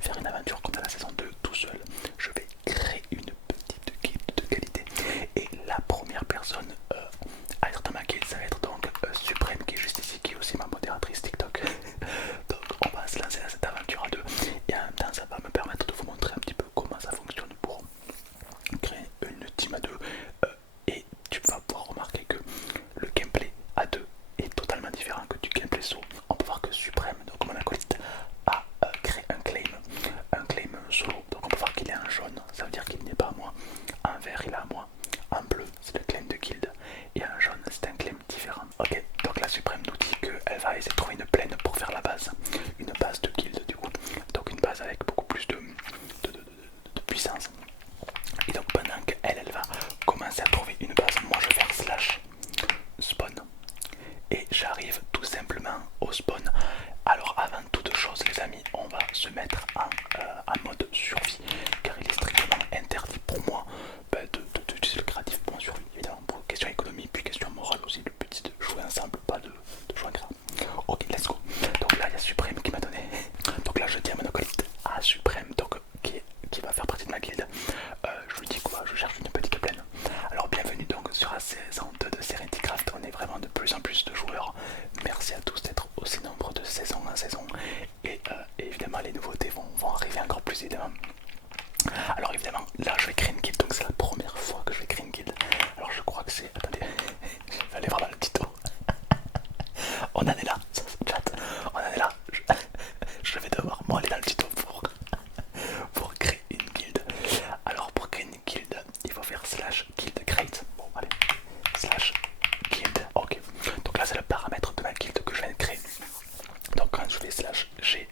faire une aventure comme dans la saison 2 tout seul. Je vais créer une petite guilde de qualité. Et la première personne à être dans ma guilde, ça va être donc Suprême qui est juste ici, qui est aussi ma modératrice TikTok. Donc on va se lancer dans cette aventure à deux. Et en même temps, ça va me permettre de vous montrer un petit peu comment ça fonctionne pour créer une team à deux. Et tu vas pouvoir remarquer que le gameplay à deux est totalement différent que du gameplay solo. On peut voir que Suprême, donc mon acolyte, a créé un claim solo. Donc on peut voir qu'il est en jaune, ça veut dire qu'il n'est pas à moi. En vert, il est à moi. En bleu, c'est le claim de guild. Et en jaune, c'est un claim différent. Ok, donc la Suprême nous dit qu'elle va essayer de trouver une plaine pour faire la base. Une base de guild du coup. Donc une base avec beaucoup plus de puissance. Et donc pendant qu'elle va commencer à trouver une base, moi je vais faire slash spawn. Et j'arrive tout simplement au spawn. Alors avant toute chose les amis, on va se mettre en mode survie. Car il est strictement interdit pour moi d'utiliser le créatif pour en survie. Évidemment pour question économie, puis question morale aussi. Le but c'est de jouer ensemble, pas de jouer en grave. Ok, let's go. Donc là il y a Suprême qui m'a donné. Donc là je dis à mon acolyte à Suprême, donc qui va faire partie de ma guilde. Je lui dis quoi, je cherche une petite plaine. Alors bienvenue donc sur la saison 2 de Serenity Craft. On est vraiment de plus en plus de joueurs. Merci à tous d'être aussi nombreux de saison en saison. Et évidemment les nouveautés vont arriver encore plus évidemment. Alors évidemment là je vais créer une guilde, donc c'est la première fois que je vais créer une guilde. Alors je crois que c'est... Attendez, je vais aller voir dans le tuto. On en est là, chat, on en est là. Je vais devoir moi aller dans le tuto pour créer une guilde. Alors pour créer une guilde, il faut faire slash guild create. Bon allez, slash guild, ok. Donc là c'est le paramètre de ma guilde que je viens de créer. Donc quand je fais slash g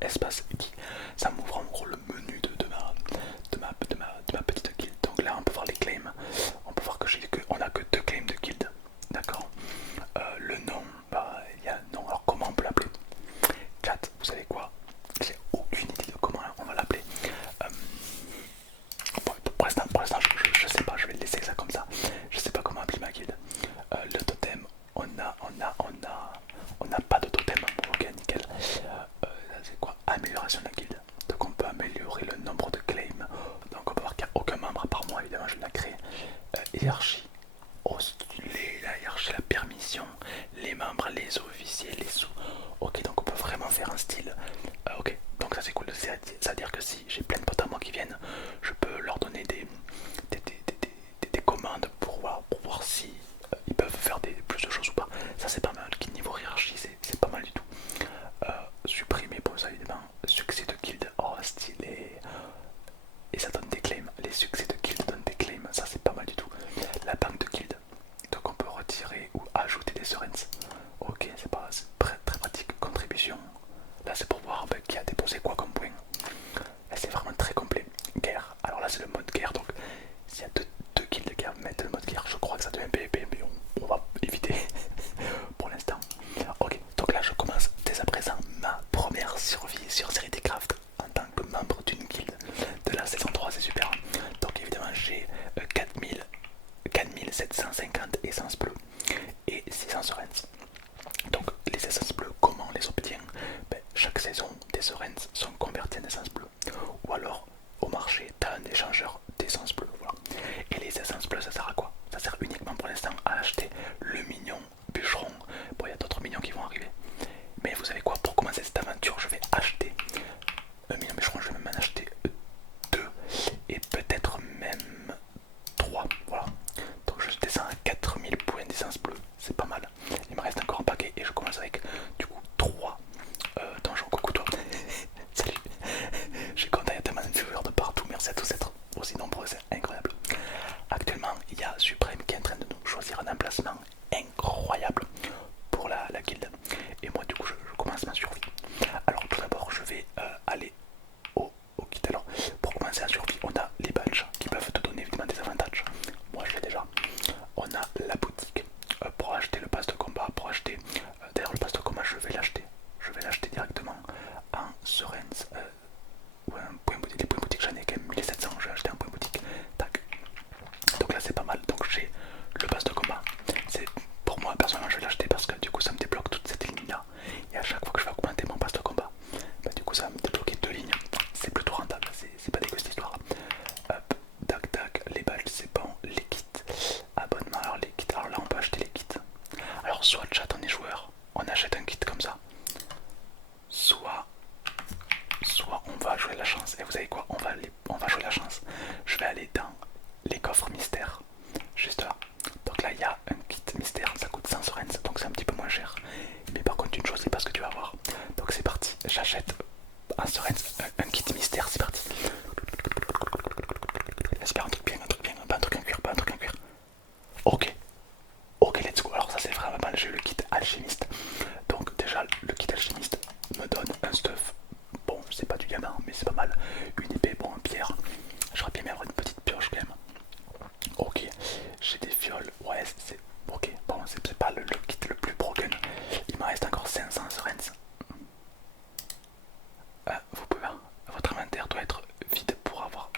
espace guild, ça m'ouvre en gros le menu de ma petite guilde. Donc là on peut voir les claims. On peut voir on a que deux claims de guild. D'accord. Le nom, bah il y a un nom. Alors comment on peut l'appeler? Chat, vous savez quoi? J'ai aucune idée de comment on va l'appeler. Pour l'instant je sais pas, je vais le laisser ça comme ça. Je sais pas comment appeler ma guilde. Le totem, on n'a pas de totem. Ok, nickel. C'est quoi? Amélioration de la guilde. Donc on peut améliorer le nombre de claims. Donc on peut voir qu'il n'y a aucun membre à part moi, évidemment je viens de la créer. Hiérarchie. Oh, la hiérarchie, la permission, les membres, les officiers, les sous. Ok, donc on peut vraiment faire un style. Ok, donc ça c'est cool. C'est-à-dire que si j'ai plein de potes à moi qui viennent, je peux leur donner des commandes pour voir si ils peuvent faire plus de choses ou pas. Ça c'est pas mal. Niveau hiérarchie, c'est pas mal du tout. Supprimer pour ça évidemment. Succès de guild. Oh, stylé. Et ça donne des claims. Les succès de guild donnent des claims. Ça c'est pas mal du tout. La banque de guild. Donc on peut retirer ou ajouter des Sorens. Ok, c'est pas très pratique. Contribution. Là c'est pour voir qui a déposé quoi comme point. Et c'est vraiment très complet. Guerre. Alors là c'est le mode guerre. Donc s'il y a deux guildes qui mettent le mode guerre, je crois que ça devient PvP. Mais on va éviter pour l'instant. Ok, jouer la chance. Et vous savez quoi, on va jouer la chance. Je vais aller dans les coffres mystères, juste là. Donc là il y a un kit mystère, ça coûte 100 sorens, donc c'est un petit peu moins cher. Mais par contre tu ne choisis pas ce que tu vas avoir. Donc c'est parti, j'achète un sorens, un kit mystère, c'est parti. J'espère un truc bien, pas un truc en cuir, pas un truc en cuir. Ok, ok, let's go. Alors ça c'est vraiment mal, j'ai eu le kit alchimiste. Donc déjà le kit alchimiste me donne un stuff. Bon, c'est pas du gamin, mais c'est pas mal. Une épée, bon, en pierre. J'aurais bien aimé avoir une petite pioche quand même. Ok, j'ai des fioles. Ouais, c'est ok. Bon, c'est pas le kit le plus broken. Il me reste encore 500 sorens. Vous pouvez. Votre inventaire doit être vide pour avoir.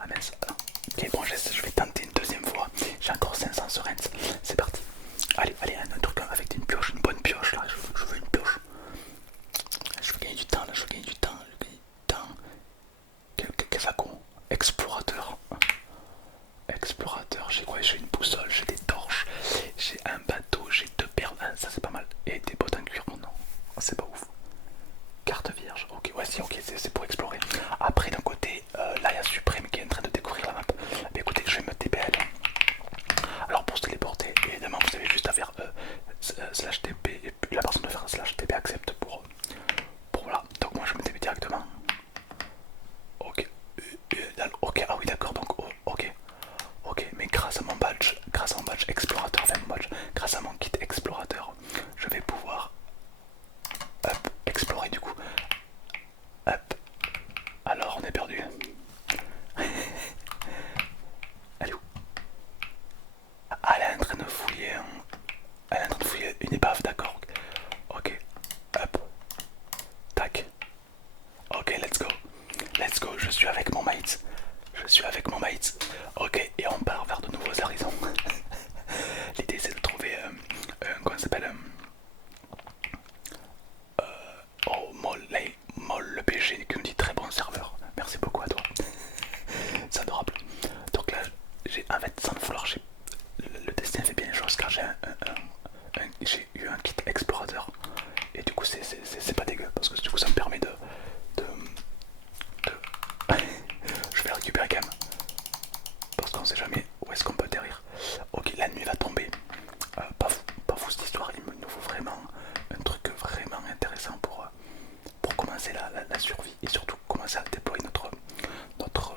Ah mince. Ok, bon, je vais tenter une deuxième fois. J'ai encore 500 sorens. C'est parti. Allez, allez, un truc avec une pioche, une bonne pioche là. Je veux une pioche. Je veux gagner du temps là, je veux gagner du temps. Je veux gagner du temps. Quel flacon? Explorateur. Explorateur, j'ai quoi? J'ai une boussole, j'ai des torches, j'ai un bateau, j'ai deux paires. Ah, ça c'est pas mal. Et des bottes en cuir, non. C'est pas ouf. Carte vierge, ok, ouais, si, ok, c'est pour explorer. Après, d'un côté, là il y a Suprême qui est en train de découvrir la map. Mais écoutez, je vais me TPL. Alors, pour se téléporter, évidemment, vous avez juste à faire slash TP et puis la personne doit faire slash TP accepte pour voilà. Donc, moi je me TP directement. Ok, ok, ah oui, d'accord, donc, ok. Ok, mais grâce à mon badge explorateur, enfin mon badge, grâce à mon kit explorateur, je vais pouvoir hop, explorer du coup. Hop, alors on est perdu. Elle est où? Ah, elle est en train de fouiller. Elle est en train de fouiller une épave, d'accord. Ok, hop, tac. Ok, let's go. Let's go, je suis avec mon mate. Je suis avec mon mate. Ok, et on part vers de nouveaux horizons. L'idée c'est de trouver comment ça s'appelle oh, Moll le PG qui nous dit très bon serveur. Merci beaucoup à toi. C'est adorable. Donc là, en fait, sans le vouloir, le destin fait bien les choses car j'ai eu un kit explorateur. Et du coup, c'est pas dégueu parce que du coup, ça me permet de je vais le récupérer quand même. Parce qu'on sait jamais où est-ce qu'on peut atterrir. Ok, la nuit va tomber. Pas fou cette histoire, il nous faut vraiment un truc vraiment intéressant pour commencer la survie et surtout commencer à déployer notre, notre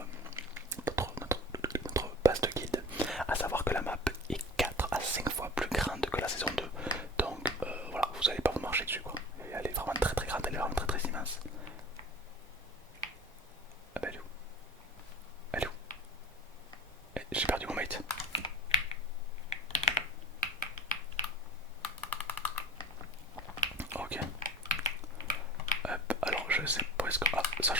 base de guilde. À savoir que la map est 4 à 5 fois plus grande que la saison 2. Donc voilà, vous allez pas vous marcher dessus quoi. Et elle est vraiment très très grande, elle est vraiment très très immense. Ah bah elle est où? Elle est où? J'ai perdu mon mate. Ok. Hop, alors je sais pas est-ce que. Ah, ça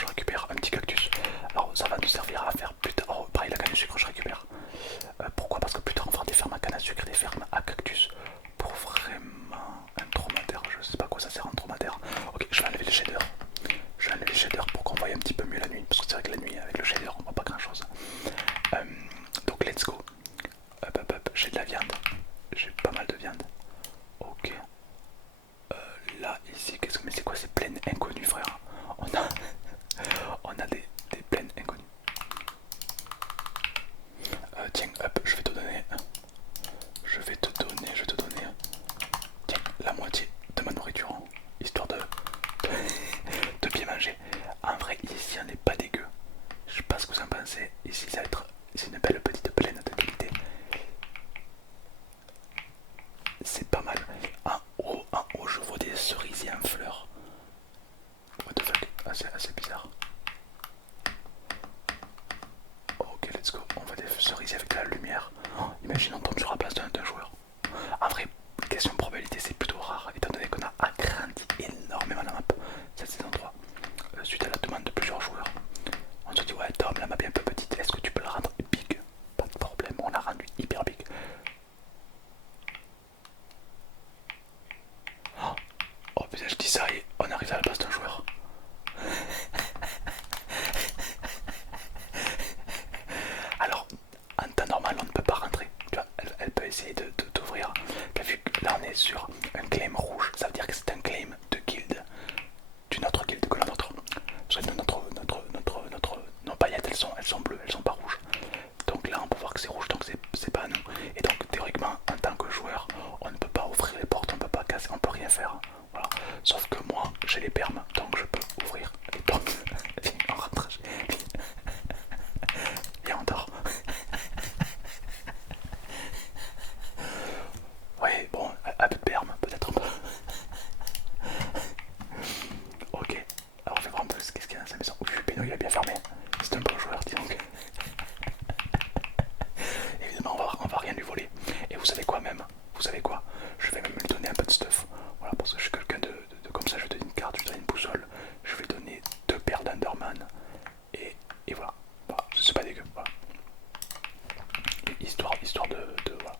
elles sont bleues, elles sont pas rouges. Donc là on peut voir que c'est rouge, donc c'est pas à nous. Et donc théoriquement en tant que joueur, on ne peut pas ouvrir les portes, on ne peut pas casser, on peut rien faire. Voilà. Sauf que moi j'ai les permes, donc je peux ouvrir les portes. Viens, on rentre. Viens, on dort. Ouais, bon, un peu de perme, peut-être un peu. Ok, alors on fait voir un peu qu'est-ce qu'il y a dans sa maison. Ouf, Beno il a bien fermé. C'est un bon joueur, dis donc. Évidemment, on va rien lui voler. Et vous savez quoi même? Vous savez quoi? Je vais même lui donner un peu de stuff. Voilà, parce que je suis quelqu'un de comme ça, je vais donner une carte, je vais donner une boussole. Je vais donner 2 paires d'Underman. Et voilà. Voilà, c'est pas dégueu. Voilà. Histoire de voilà.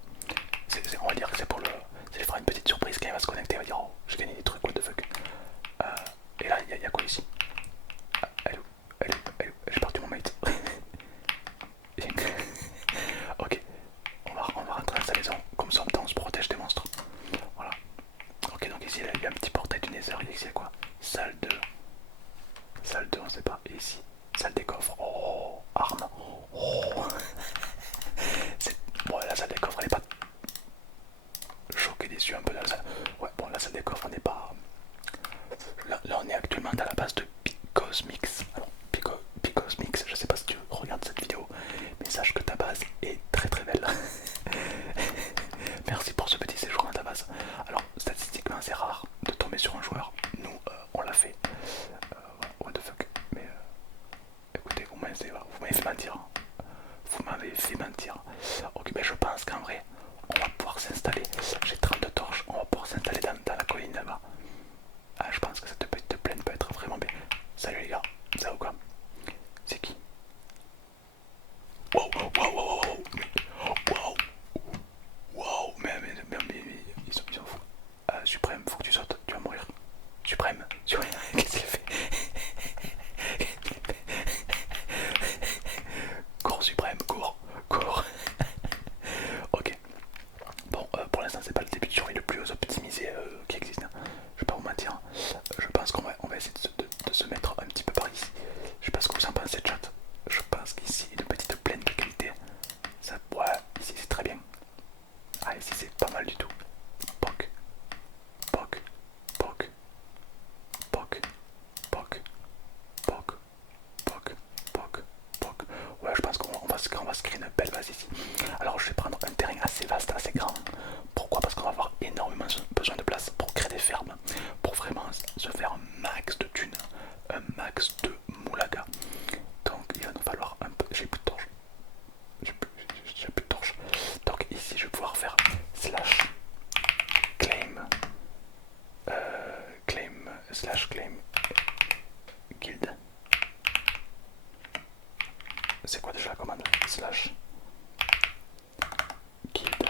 On va dire que c'est pour le. Ça lui fera une petite surprise quand il va se connecter. Il va dire oh, j'ai gagné des trucs, what the fuck. Et là, il y a quoi ici? Elle est où? J'ai perdu mon mate. Ok, on va rentrer dans sa maison. Comme ça, on se protège des monstres. Voilà. Ok, donc ici, il y a un petit portail du Nether. Ici, il y a quoi? Salle 2. Salle 2, on sait pas. Et ici, salle des coffres. Oh, arme. Oh. Bon, la salle des coffres, elle est pas choquée, déçue un peu dans la salle. Ouais, bon, la salle des coffres, on n'est pas. Là, on est actuellement à la base de Picosmix. Alors, Picosmix, je sais pas si tu regardes cette vidéo, mais sache que ta base est très très belle. Merci pour ce petit séjour dans ta base. Alors, statistiquement, c'est rare de tomber sur un joueur. Nous, on l'a fait. What the fuck. Mais écoutez, vous m'avez fait mentir. Vous m'avez fait mentir. Ok, ben je pense qu'en vrai, on va pouvoir s'installer. J'ai 32 torches, on va pouvoir s'installer dans la colline là-bas. Ah, je pense que cette petite plaine peut être vraiment bien. Salut les gars, ça va ou quoi? C'est qui? Wow, wow, wow, wow, wow, wow, mais ils sont fous. Suprême, faut que tu sautes, tu vas mourir. Suprême, qu'est-ce qu'il fait? Cours Suprême, cours. Ok. Bon, pour l'instant c'est pas le début de survie le plus optimisé qui existe. Hein. Je vais pas vous mentir. Je pense qu'on va essayer de se mettre un petit peu par ici. Je sais pas ce que vous en pensez, chat. Je pense qu'ici une petite plaine de qualité. Ça, ouais, ici c'est très bien. Ah, ici c'est pas mal du tout. Poc, poc, poc, poc, poc, poc, poc, poc, poc. Ouais, je pense qu'on va se créer une belle base ici. Alors je vais prendre un terrain assez vaste, assez grand. Pourquoi? Parce qu'on va avoir énormément besoin de place pour créer des fermes, pour vraiment se faire un max de thunes, un max de moulaga. Donc il va nous falloir un peu. J'ai plus de torches. J'ai plus de torches. Donc ici je vais pouvoir faire slash claim claim guild. C'est quoi déjà la commande? Slash guild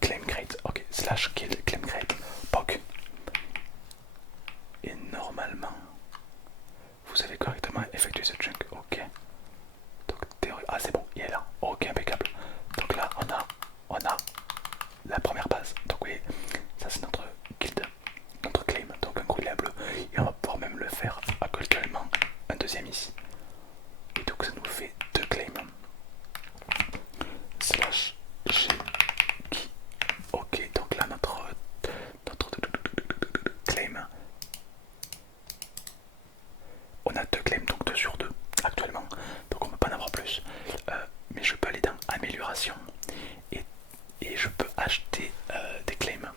claim crate. Ok, slash guild claim crate. POC. Et normalement vous avez correctement effectué ce chunk. Ok. Donc théorie. Ah c'est bon, il est là. Ok, impeccable. Donc là on a la première base. Donc oui, ça c'est notre guild, notre claim. Donc un gros lien bleu. Et on va pouvoir même le faire actuellement un deuxième ici. Et donc ça nous fait 2 claims. Slash G qui. Ok, donc là notre claim. On a 2 claims, donc 2 sur 2 actuellement. Donc on ne peut pas en avoir plus. Mais je peux aller dans amélioration. Et je peux acheter des claims.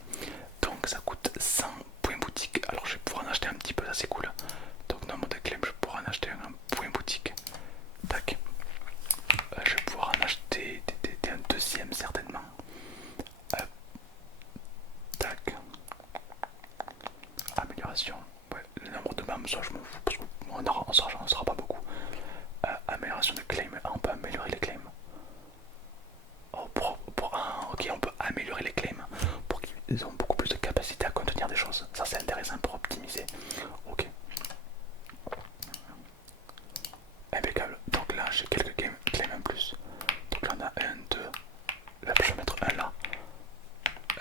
Donc ça coûte 100 points boutique. Alors je vais pouvoir en acheter un petit peu, ça c'est cool. Donc dans mon deck claim, je vais pouvoir en acheter un point boutique. Tac. Je vais pouvoir en acheter un deuxième certainement. Tac. Amélioration. Ouais, le nombre de membres, ça je m'en fous parce qu'on sera pas beaucoup. Amélioration de claim. Ah, on peut améliorer les claims. Oh, ok, on peut améliorer les claims pour qu'ils ont beaucoup plus de capacité à contenir des choses. Ça c'est intéressant pour optimiser. Ok. Impeccable. Donc là j'ai quelques claims en plus. Donc là on a un, deux. Là je vais mettre un là.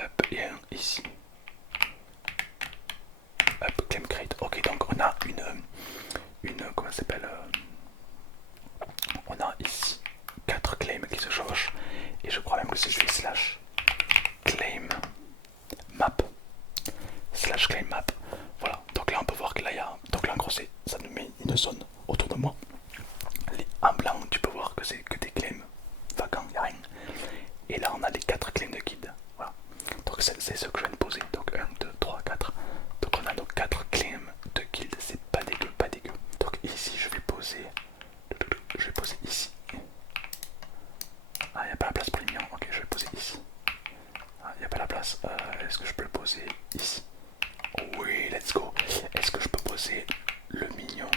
Hop, et un ici. Hop, claim crate. Ok, donc on a ça s'appelle, on a ici 4 claims qui se chevauchent et je crois même que c'est slash claim map slash claim map. Voilà, donc là on peut voir que là il y a, donc là en gros ça nous met une zone autour de moi. En blanc tu peux voir que c'est que des claims vacants, il n'y a rien. Et là on a les 4 claims de guide. Voilà, donc c'est ce que je viens de poser. Donc 1, 2, 3, 4. Donc on a donc 4 claims de guild, c'est pas dégueu, pas dégueu. Donc ici je vais poser ici. Ah, il n'y a pas la place pour les mignons. Ok, je vais poser ici. Ah, il n'y a pas la place. Est-ce que je peux le poser ici? Oui, let's go. Est-ce que je peux poser le mignon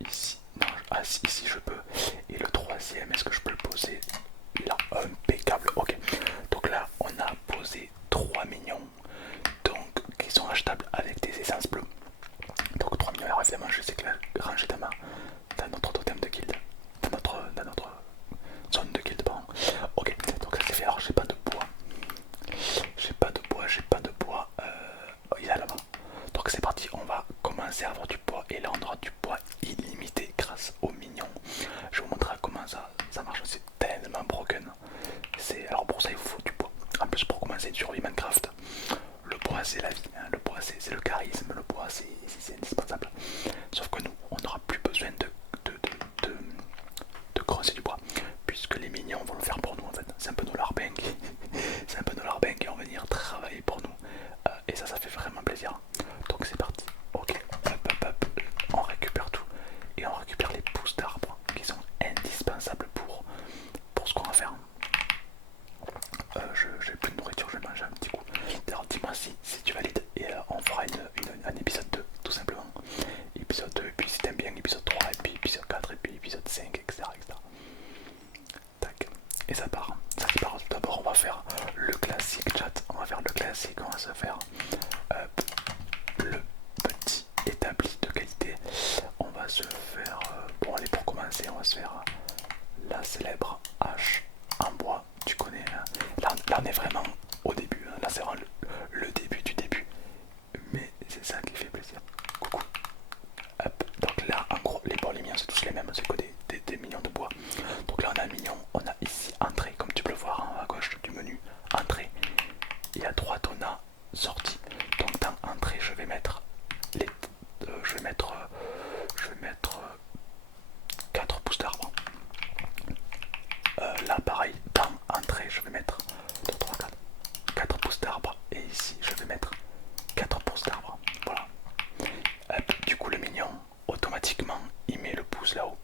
ici? Non, ah si, ici je peux. Et le troisième, est-ce que je peux le poser là? Impeccable, ok. Donc là, on a posé 3 mignons. Donc, qui sont achetables avec des essences bleues. Donc 3 mignons, alors évidemment, je sais que là, ranger dans notre totem de guild. Dans notre zone de guild, pardon. Ok, donc ça c'est fait. Alors j'ai pas de bois. J'ai pas de bois. Oh, il est là-bas. Donc c'est parti, on va commencer à avoir du bois. Et là on aura du bois illimité grâce aux mignons. Je vous montrerai comment ça marche. C'est tellement broken. Alors pour ça il vous faut du bois. En plus pour commencer une survie Minecraft, le bois c'est la vie. Hein. Le bois c'est le charisme. Le bois c'est indispensable. Sauf que nous on n'aura plus besoin de creuser du bois, puisque les mignons vont le faire pour nous en fait. C'est un peu nos larbins, c'est un peu nos larbins qui vont venir travailler pour nous. Et ça fait vraiment plaisir. Donc c'est parti. Ok, hop, on récupère tout et on récupère les pousses d'arbres qui sont indispensables pour ce qu'on va faire. J'ai plus de nourriture, je vais manger un petit coup. Alors dis-moi si tu valides et on fera un épisode 2 tout simplement. Épisode 2 et puis si t'aimes bien épisode 3 et puis épisode 4 et puis épisode 5 etc. Tac. Et ça part. Tout d'abord on va faire le classique chat. On va faire le classique, on va se faire le petit établi de qualité. On va se faire, bon allez pour commencer on va se faire la célèbre hache en bois. Tu connais hein. Là on est vraiment au début, hein. Là c'est vraiment le début du début. Mais c'est ça qui fait plaisir. Coucou. Hop. Donc là en gros les miens c'est tous les mêmes, c'est que des mignons de bois. Donc là on a un mignon, on a ici entrée comme tu peux le voir hein, à gauche du menu, entrée. Et à droite on a sortie. Donc dans entrée je vais mettre je vais mettre 4 pousses d'arbres. Là pareil, dans entrée je vais mettre 2, 3, 4 pousses d'arbres. Et ici je vais mettre 4 pousses d'arbres. Voilà. Du coup le mignon automatiquement il met le pouce là-haut.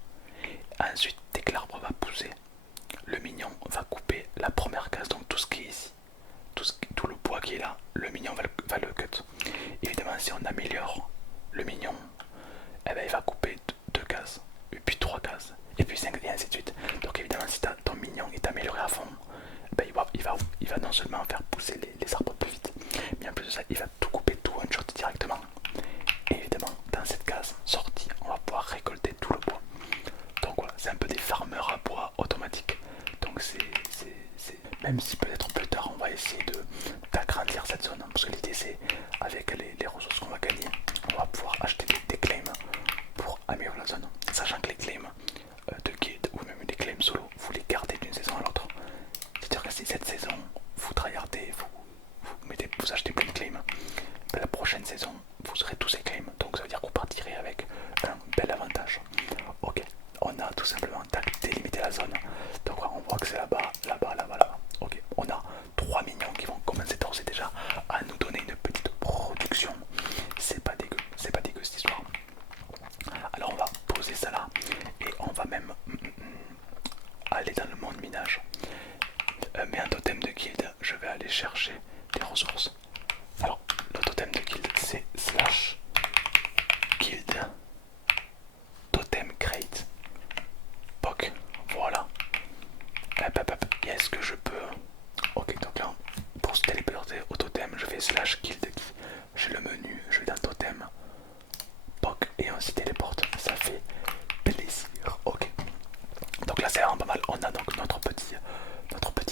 Ensuite dès que l'arbre va pousser, le mignon va couper la première case, donc tout ce qui est ici, tout le bois qui est là, le mignon va le cut. Évidemment si on améliore le mignon, eh ben, il va couper 2 cases, et puis 3 cases, et puis 5 et ainsi de suite. Donc évidemment si ton mignon est amélioré à fond, ben, il va non seulement faire pousser les arbres plus vite, mais en plus de ça il va tout couper tout one shot directement. Et évidemment dans cette case sortie on va pouvoir récolter tout le bois. Donc voilà, c'est un peu des farmers à bois automatiques. Donc même si peut-être plus tard on va essayer d'agrandir cette zone, hein, parce que l'idée c'est avec les ressources qu'on va gagner, on va pouvoir acheter des claims pour améliorer la zone. Sachant que les claims de guild ou même les claims solo, vous les gardez d'une saison à l'autre. C'est-à-dire que si cette saison vous tryhardez, vous achetez plein de claims, ben la prochaine saison vous aurez tous ces claims. Donc ça veut dire que vous partirez avec un bel avantage. Ok, on a tout simplement délimité la zone. Donc on voit que c'est là-bas, là-bas, là-bas, là-bas. Ok, on a 3 mignons qui vont commencer d'ores et déjà à nous donner une petite production. C'est pas dégueu cette histoire. Alors on va poser ça là et on va même aller dans le monde minage. Mais un totem de guild, je vais aller chercher des ressources. Alors le totem de guild c'est slash guild totem crate POC, voilà. Et est-ce que je peux... Ok, donc là, pour se téléporter au totem, je fais slash guild. J'ai le menu, je vais dans totem, POC, et on s'y téléporte. Ça fait plaisir. Ok. Donc là, c'est vraiment pas mal. On a donc notre petit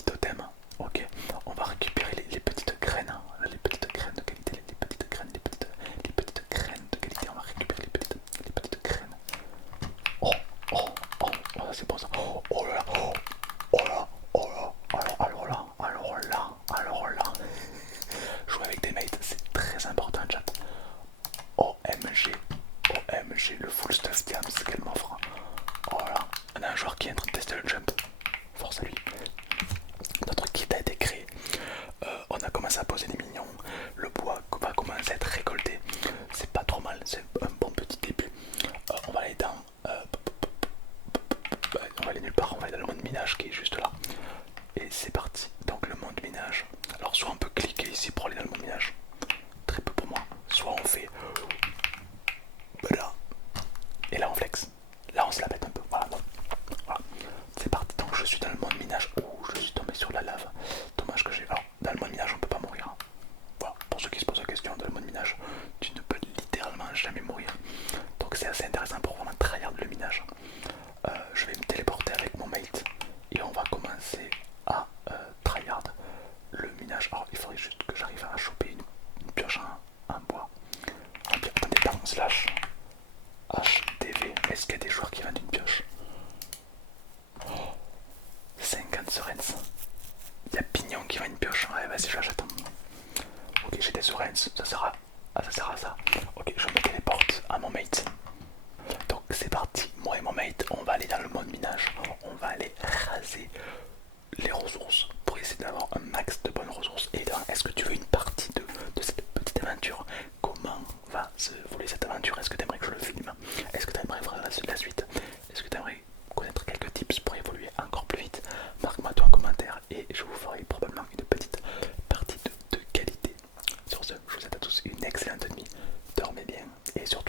totem. Ok. On va récupérer les petites graines. Les petites graines de qualité. Les petites graines de qualité. On va récupérer les petites graines. j'ai le full stuff diams qu'elle m'offre. Voilà, on a un joueur qui est en train de tester le jump. Force à lui. Notre kit a été créé. On a commencé à poser les minions. Le bois va commencer à être récolté. C'est pas trop mal, c'est un bon petit début. On va aller dans. On va aller nulle part, on va aller dans le monde minage qui est juste là. Et c'est parti. Donc le monde minage. Alors soit on peut cliquer ici pour aller dans le monde minage. Très peu pour moi. Soit on fait. Voilà. Et là on flex. Là on se la pète un peu. Voilà. Voilà. C'est parti. Donc je suis dans le monde minage. Oh, je suis tombé sur la lave. Dommage que j'ai. Alors dans le monde minage on peut pas mourir. Voilà. Pour ceux qui se posent la question, dans le monde minage, tu ne peux littéralement jamais mourir. Donc c'est assez intéressant pour vraiment tryhard le minage. Je vais me téléporter avec mon mate et on va commencer à tryhard le minage. Alors il faudrait juste que j'arrive à choper une pioche en bois. Attendez, pardon, slash HTV. Est-ce qu'il y a des joueurs qui vendent une pioche? 50 Sorens. Il y a Pignon qui vend une pioche. Ouais, vas-y, je l'achète. Ok, j'ai des Sorens. Ça sert à ça. Ok, je me téléporte à mon mate. Donc c'est parti, moi et mon mate, on va aller dans le monde minage, on va aller raser les ressources pour essayer d'avoir un max de bonnes ressources. Et là, est-ce que tu veux une partie de cette petite aventure? Comment va se voler cette aventure? Est-ce que tu aimerais que je le filme? Est-ce que tu aimerais voir la suite? Est-ce que tu aimerais connaître quelques tips pour évoluer encore plus vite? Marque-moi toi en commentaire et je vous ferai probablement une petite partie de qualité. Sur ce, je vous souhaite à tous une excellente nuit, dormez bien et surtout